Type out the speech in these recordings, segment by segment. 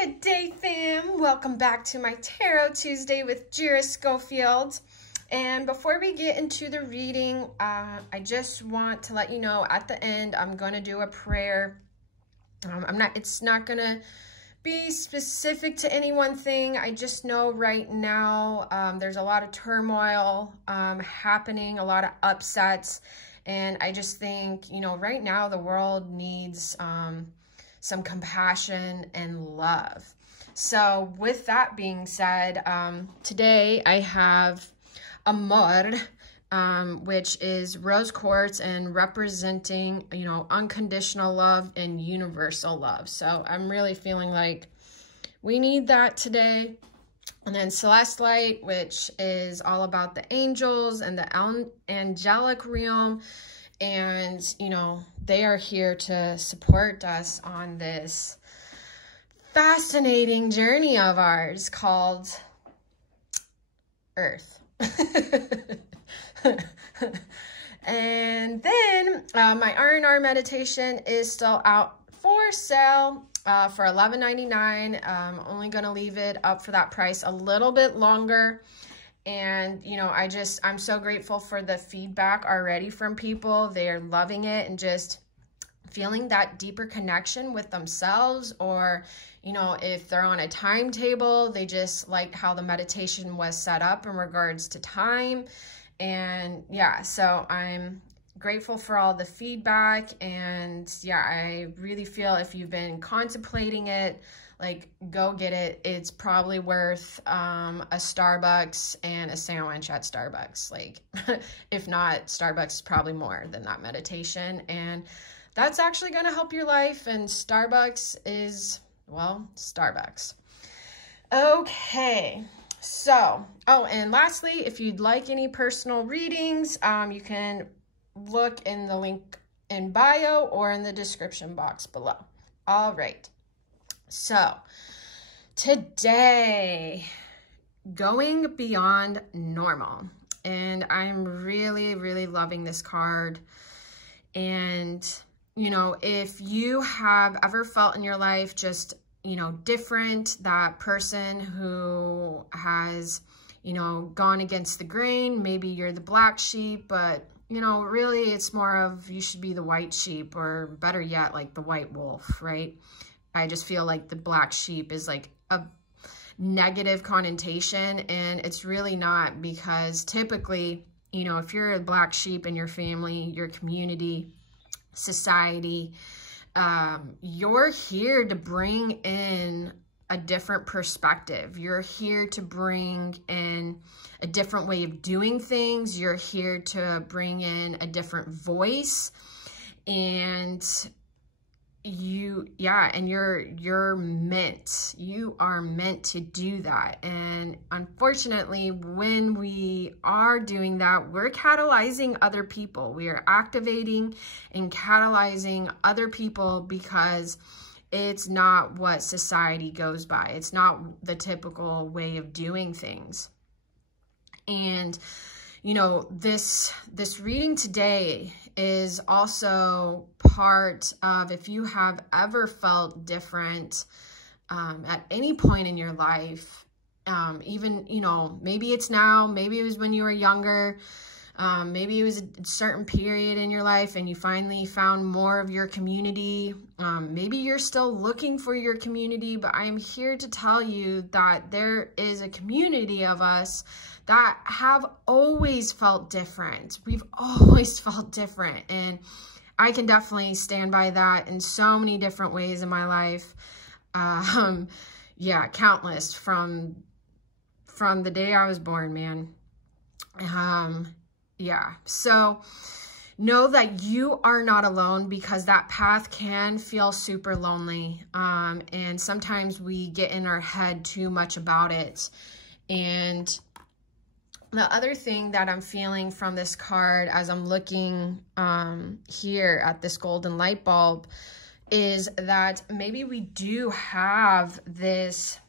Good day, fam. Welcome back to my Tarot Tuesday with Jira Schofield. And before we get into the reading, I just want to let you know at the end, I'm going to do a prayer. It's not going to be specific to any one thing. I just know right now there's a lot of turmoil happening, a lot of upsets. And I just think, right now the world needs some compassion and love. So with that being said, today I have Amor, which is rose quartz and representing, unconditional love and universal love. So I'm really feeling like we need that today. And then Celeste Light, which is all about the angels and the angelic realm. And, they are here to support us on this fascinating journey of ours called Earth. And then my R&R Meditation is still out for sale for $11.99. I'm only going to leave it up for that price a little bit longer. And, I'm so grateful for the feedback already from people. They're loving it and just feeling that deeper connection with themselves, or, if they're on a timetable, they just like how the meditation was set up in regards to time. And yeah, so I'm grateful for all the feedback. And yeah, I really feel if you've been contemplating it, go get it. It's probably worth a Starbucks and a sandwich at Starbucks. If not, Starbucks is probably more than that meditation. And that's actually going to help your life. And Starbucks is, well, Starbucks. Okay. So, and lastly, if you'd like any personal readings, you can look in the link in bio or in the description box below. All right. So today, going beyond normal, and I'm really, really loving this card. And, if you have ever felt in your life just, different, that person who has, gone against the grain, maybe you're the black sheep, but, really it's more of you should be the white sheep, or better yet, like the white wolf, right? I just feel like the black sheep is like a negative connotation, and it's really not, because typically, if you're a black sheep in your family, your community, society, you're here to bring in a different perspective. You're here to bring in a different way of doing things. You're here to bring in a different voice, and you are meant to do that. And unfortunately, when we are doing that, we're catalyzing other people. We are activating and catalyzing other people, because it's not what society goes by. It's not the typical way of doing things. And this reading today is also part of, if you have ever felt different at any point in your life, even, maybe it's now, maybe it was when you were younger, maybe it was a certain period in your life and you finally found more of your community. Maybe you're still looking for your community, but I am here to tell you that there is a community of us that have always felt different. We've always felt different. And I can definitely stand by that in so many different ways in my life. Yeah, countless from the day I was born, man. Yeah, so know that you are not alone, because that path can feel super lonely. And sometimes we get in our head too much about it. And the other thing that I'm feeling from this card as I'm looking here at this golden light bulb is that maybe we do have this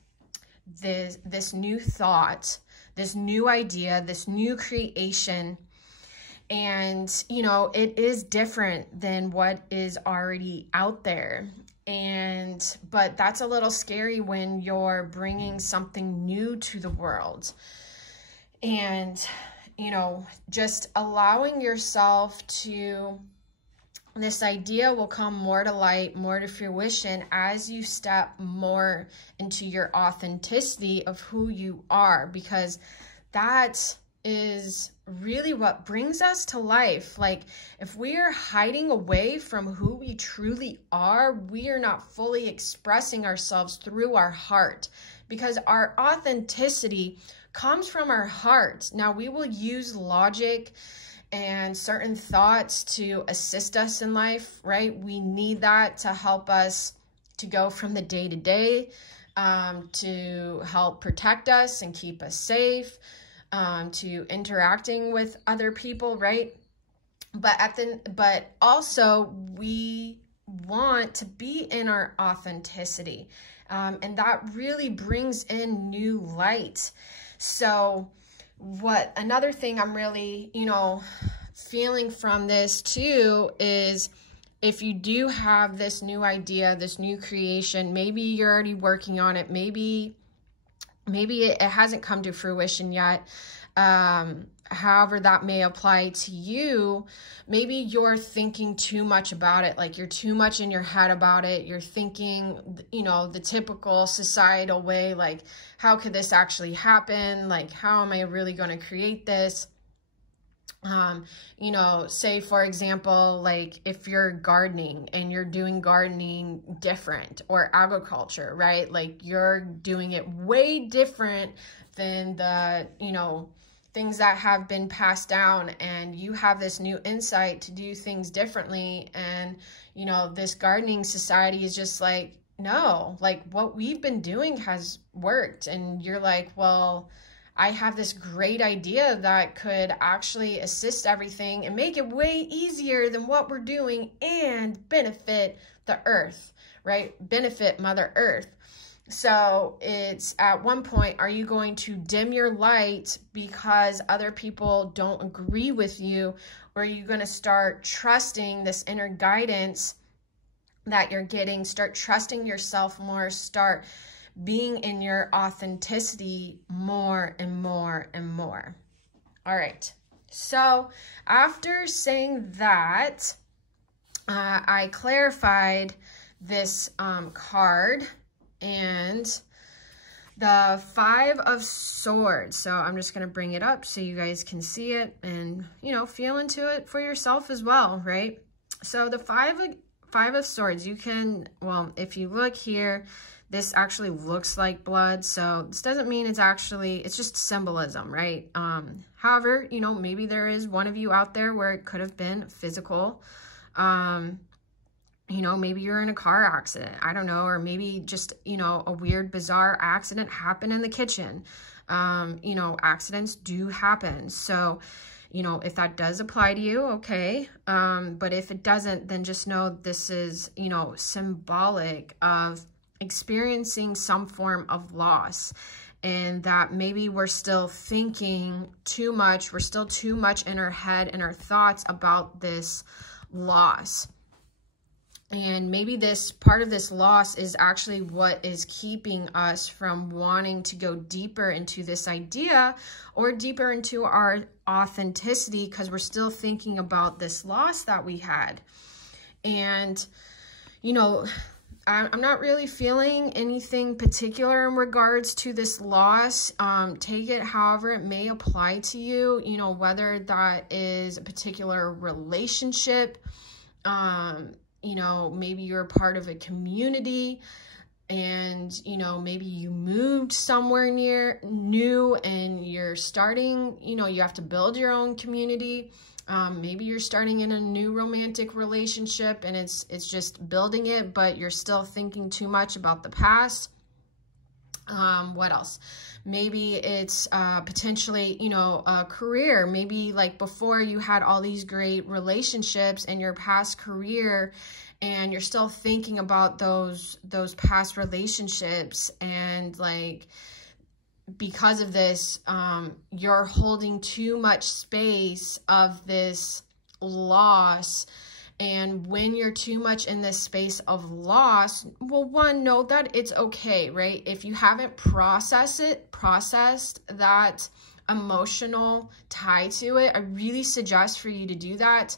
new thought, this new idea, this new creation. And, it is different than what is already out there. But that's a little scary when you're bringing something new to the world. And, you know, just allowing yourself to, this idea will come more to light, more to fruition as you step more into your authenticity of who you are, because that is really what brings us to life. Like, if we are hiding away from who we truly are, we are not fully expressing ourselves through our heart, because our authenticity comes from our heart. Now, we will use logic and certain thoughts to assist us in life, right? We need that to help us to go from the day to day, to help protect us and keep us safe, to interacting with other people, right? But also we want to be in our authenticity, and that really brings in new light. So another thing I'm really, you know, feeling from this too is, if you do have this new idea, this new creation, maybe you're already working on it, maybe it hasn't come to fruition yet, however that may apply to you, maybe you're thinking too much about it, like you're too much in your head about it, you're thinking, you know, the typical societal way, like, how could this actually happen? Like, how am I really going to create this? You know, say for example, like if you're gardening and you're doing gardening different, or agriculture, right? Like you're doing it way different than the, you know, things that have been passed down, and you have this new insight to do things differently. And, you know, this gardening society is just like, no, like what we've been doing has worked. And you're like, well, I have this great idea that could actually assist everything and make it way easier than what we're doing and benefit the earth, right? Benefit Mother Earth. So it's, at one point, are you going to dim your light because other people don't agree with you? Or are you going to start trusting this inner guidance that you're getting? Start trusting yourself more, start being in your authenticity more and more and more. All right. So after saying that, I clarified this card and the 5 of Swords. So I'm just going to bring it up so you guys can see it and, you know, feel into it for yourself as well, right? So the 5 of Swords, you can, well, if you look here, this actually looks like blood. So this doesn't mean it's actually, it's just symbolism, right? However, you know, maybe there is one of you out there where it could have been physical. You know, maybe you're in a car accident, I don't know, or maybe just, you know, a weird, bizarre accident happened in the kitchen. You know, accidents do happen. So, you know, if that does apply to you, okay. But if it doesn't, then just know this is, you know, symbolic of experiencing some form of loss, and that maybe we're still thinking too much. We're still too much in our head and our thoughts about this loss. And maybe this part of this loss is actually what is keeping us from wanting to go deeper into this idea or deeper into our authenticity, because we're still thinking about this loss that we had. And, you know, I'm not really feeling anything particular in regards to this loss. Take it however it may apply to you, you know, whether that is a particular relationship, you know, maybe you're a part of a community and, you know, maybe you moved somewhere new and you're starting, you know, you have to build your own community. Maybe you're starting in a new romantic relationship and it's just building it, but you're still thinking too much about the past. What else? Maybe it's potentially, you know, a career. Maybe like before you had all these great relationships in your past career and you're still thinking about those past relationships, and like because of this, you're holding too much space of this loss, And when you're too much in this space of loss, well, one, know that it's okay, right? If you haven't processed that emotional tie to it, I really suggest for you to do that.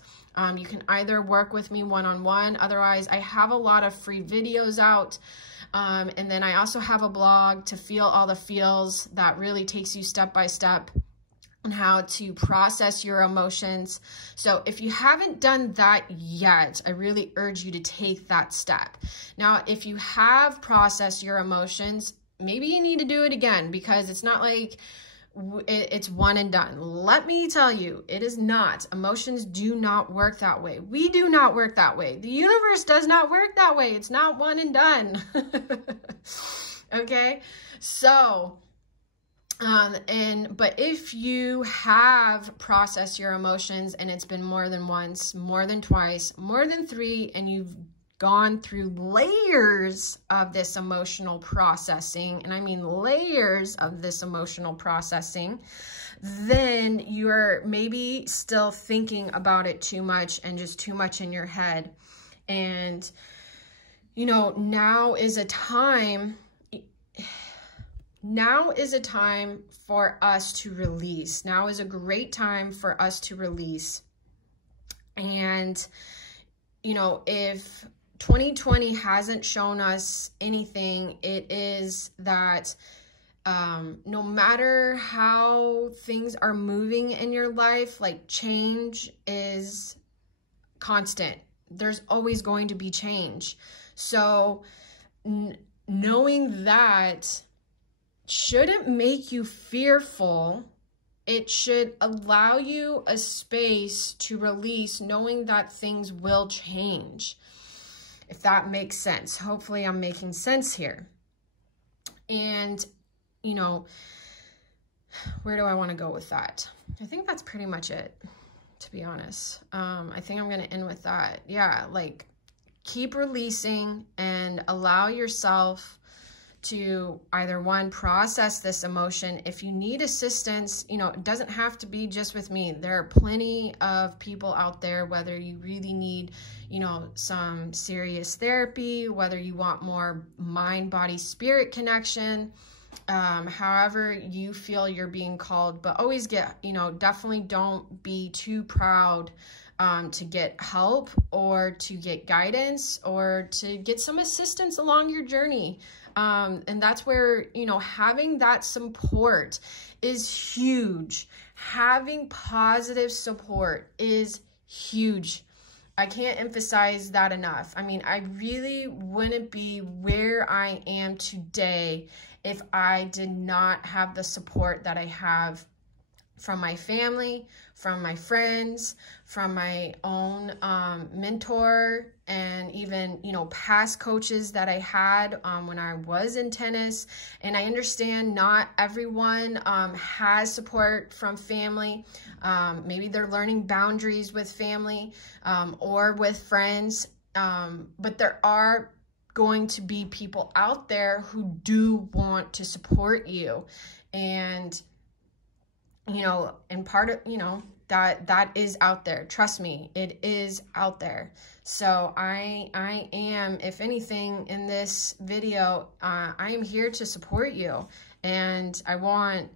You can either work with me one-on-one. Otherwise, I have a lot of free videos out. And then I also have a blog to feel all the feels that really takes you step by step on how to process your emotions. So if you haven't done that yet, I really urge you to take that step. Now, if you have processed your emotions, maybe you need to do it again, because it's not like it's one and done. Let me tell you, it is not. Emotions do not work that way. We do not work that way. The universe does not work that way. It's not one and done. Okay? So, but if you have processed your emotions and it's been more than once, more than twice, more than three, and you've gone through layers of this emotional processing, and I mean layers of this emotional processing, then you're maybe still thinking about it too much and just too much in your head. And, you know, now is a time for us to release. Now is a great time for us to release. And, you know, if 2020 hasn't shown us anything, it is that no matter how things are moving in your life, like, change is constant. There's always going to be change. So knowing that shouldn't make you fearful. It should allow you a space to release, knowing that things will change. If that makes sense. Hopefully I'm making sense here. And, you know, where do I want to go with that? I think that's pretty much it, to be honest. I think I'm going to end with that. Yeah, like, keep releasing and allow yourself to either, one, process this emotion. If you need assistance, you know, it doesn't have to be just with me. There are plenty of people out there, whether you really need, you know, some serious therapy, whether you want more mind, body, spirit connection, however you feel you're being called. But always get, you know, definitely don't be too proud to get help or to get guidance or to get some assistance along your journey. And that's where, you know, having that support is huge. Having positive support is huge. I can't emphasize that enough. I mean, I really wouldn't be where I am today if I did not have the support that I have from my family, from my friends, from my own mentor, and even, you know, past coaches that I had when I was in tennis. And I understand not everyone has support from family. Maybe they're learning boundaries with family or with friends. But there are going to be people out there who do want to support you. And, you know, and part of, you know, that is out there. Trust me, it is out there. So I am, if anything, in this video, I am here to support you. And I want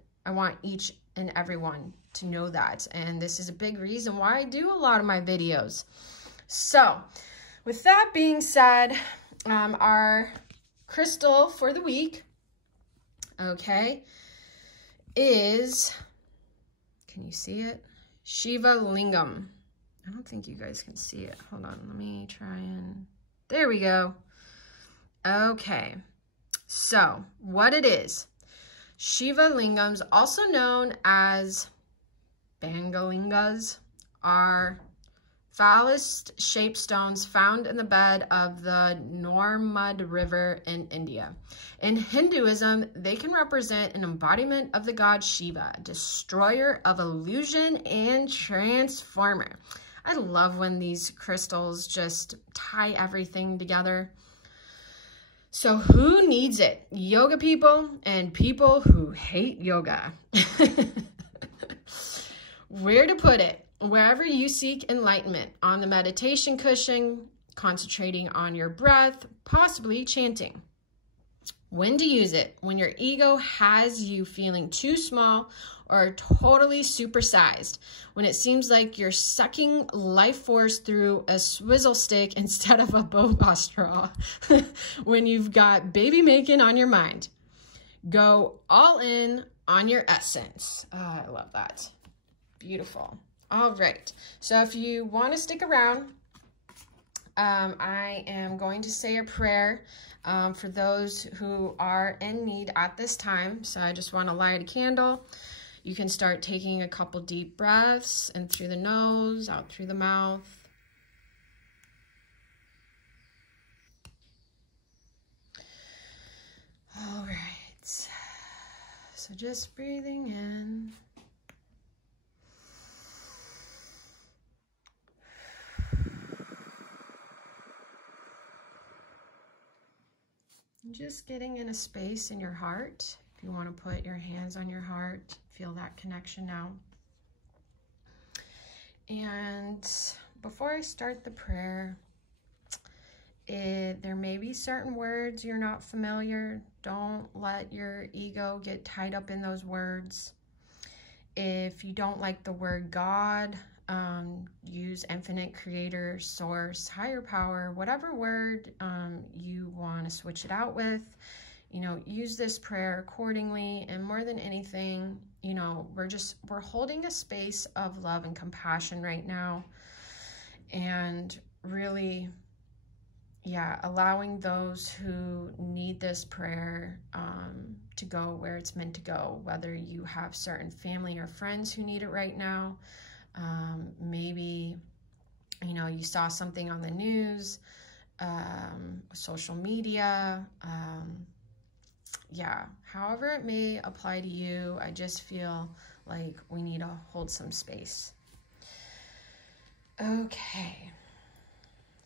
each and everyone to know that. And this is a big reason why I do a lot of my videos. So with that being said, our crystal for the week, okay, is, can you see it? Shiva Lingam. I don't think you guys can see it. Hold on, let me try and, there we go. Okay, so what it is, Shiva Lingams, also known as Bangalingas, are phallus-shaped stones found in the bed of the Narmada River in India. In Hinduism, they can represent an embodiment of the god Shiva, destroyer of illusion and transformer. I love when these crystals just tie everything together. So who needs it? Yoga people and people who hate yoga. Where to put it? Wherever you seek enlightenment, on the meditation cushion, concentrating on your breath, possibly chanting. When to use it? When your ego has you feeling too small or totally supersized. When it seems like you're sucking life force through a swizzle stick instead of a boba straw. When you've got baby making on your mind. Go all in on your essence. Oh, I love that. Beautiful. All right. So if you want to stick around, I am going to say a prayer for those who are in need at this time. So I just want to light a candle. You can start taking a couple deep breaths in through the nose, out through the mouth. All right. So just breathing in. Just getting in a space in your heart. If you want to put your hands on your heart, feel that connection now. And before I start the prayer, there may be certain words you're not familiar. Don't let your ego get tied up in those words. If you don't like the word God, use infinite, creator, source, higher power, whatever word you want to switch it out with. You know, use this prayer accordingly. And more than anything, you know, we're holding a space of love and compassion right now. And really, yeah, allowing those who need this prayer to go where it's meant to go, whether you have certain family or friends who need it right now. Maybe, you know, you saw something on the news, social media, yeah, however it may apply to you, I just feel like we need to hold some space. Okay,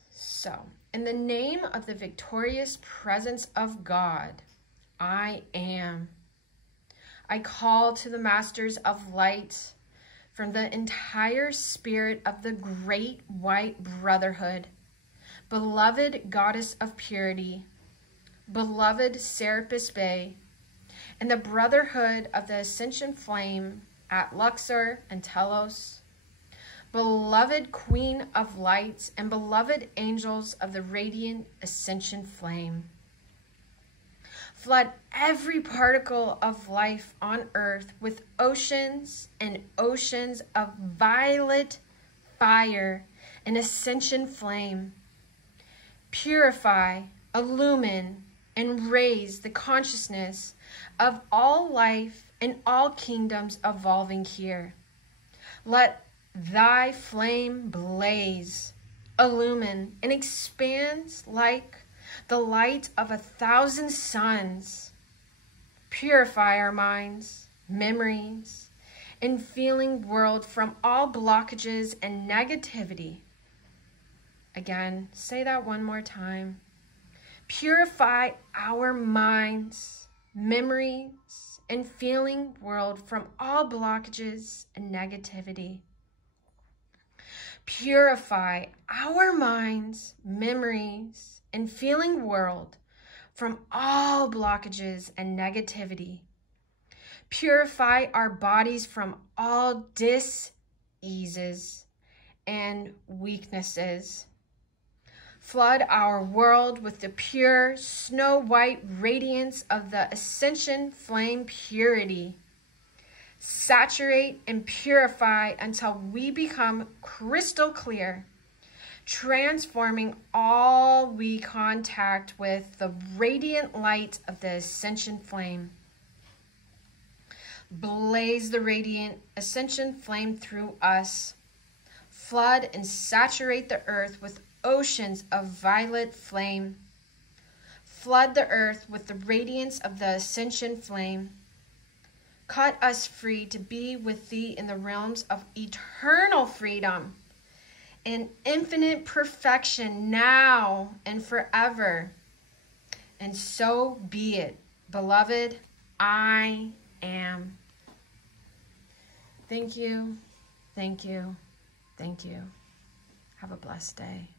so in the name of the victorious presence of God, I am. I call to the masters of light from the entire spirit of the great white brotherhood, beloved goddess of purity, beloved Serapis Bay, and the brotherhood of the ascension flame at Luxor and Telos, beloved queen of lights and beloved angels of the radiant ascension flame. Flood every particle of life on earth with oceans and oceans of violet fire and ascension flame. Purify, illumine, and raise the consciousness of all life and all kingdoms evolving here. Let thy flame blaze, illumine, and expand like the light of 1,000 suns. Purify our minds, memories, and feeling world from all blockages and negativity. Again, say that one more time. Purify our minds, memories, and feeling world from all blockages and negativity. Purify our minds, memories, and feeling world from all blockages and negativity. Purify our bodies from all dis-eases and weaknesses. Flood our world with the pure, snow-white radiance of the ascension flame purity. Saturate and purify until we become crystal clear, transforming all we contact with the radiant light of the ascension flame. Blaze the radiant ascension flame through us. Flood and saturate the earth with oceans of violet flame. Flood the earth with the radiance of the ascension flame. Cut us free to be with thee in the realms of eternal freedom and infinite perfection now and forever. And so be it, beloved, I am. Thank you, thank you, Thank you. Have a blessed day.